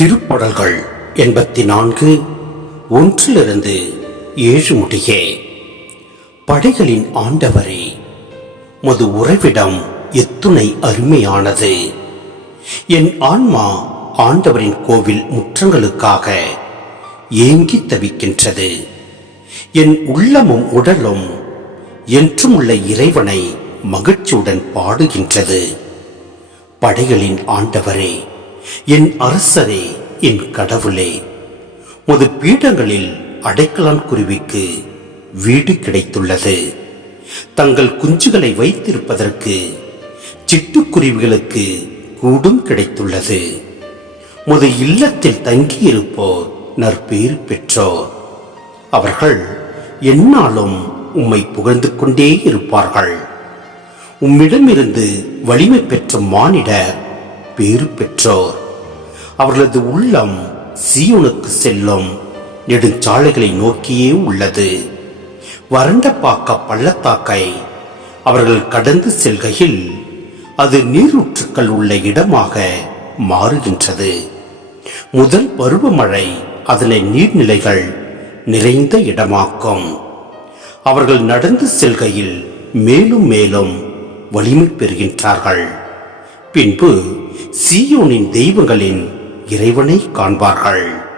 திருப்படல்கள் எண்பத்தி நான்கு ஒன்றிலிருந்து ஏழு முடியே. படைகளின் ஆண்டவரே மது உறைவிடம் எத்துணை அருமையானது. என் ஆன்மா ஆண்டவரின் கோவில் முற்றங்களுக்காக ஏங்கி தவிக்கின்றது. என் உள்ளமும் உடலும் என்றும் உள்ள இறைவனை மகிழ்ச்சியுடன் பாடுகின்றது. படைகளின் ஆண்டவரே என் அரசரே என் கடவுளே முது பீடங்களில் அடைக்கலான் குருவிக்கு வீடு கிடைத்துள்ளது. தங்கள் குஞ்சுகளை வைத்திருப்பதற்கு சிட்டுக்குருவிகளுக்கு கூடும் கிடைத்துள்ளது. முது இல்லத்தில் தங்கியிருப்போர் நற்பேறு பெற்றோர். அவர்கள் எந்நாளும் உம்மை புகழ்ந்து கொண்டே இருப்பார்கள். உம்மிடமிருந்து வலிமை பெற்ற மானிடர் பேறு பெற்றோர். அவர்களது உள்ளம் சீயோனுக்கு செல்லும். நெடுஞ்சாலைகளை நோக்கியே உள்ளது. வறண்ட பாக்க பள்ளத்தாக்கை அவர்கள் கடந்து செல்கையில் அது நீரூற்றுக்கள் உள்ள இடமாக மாறுகின்றது. முதல் பருவமழை அதனை நீர்நிலைகள் நிறைந்த இடமாக்கும். அவர்கள் நடந்து செல்கையில் மேலும் மேலும் வலிமை பெறுகின்றார்கள். பின்பு சீயோனின் தெய்வங்களின் இறைவனை காண்பார்கள்.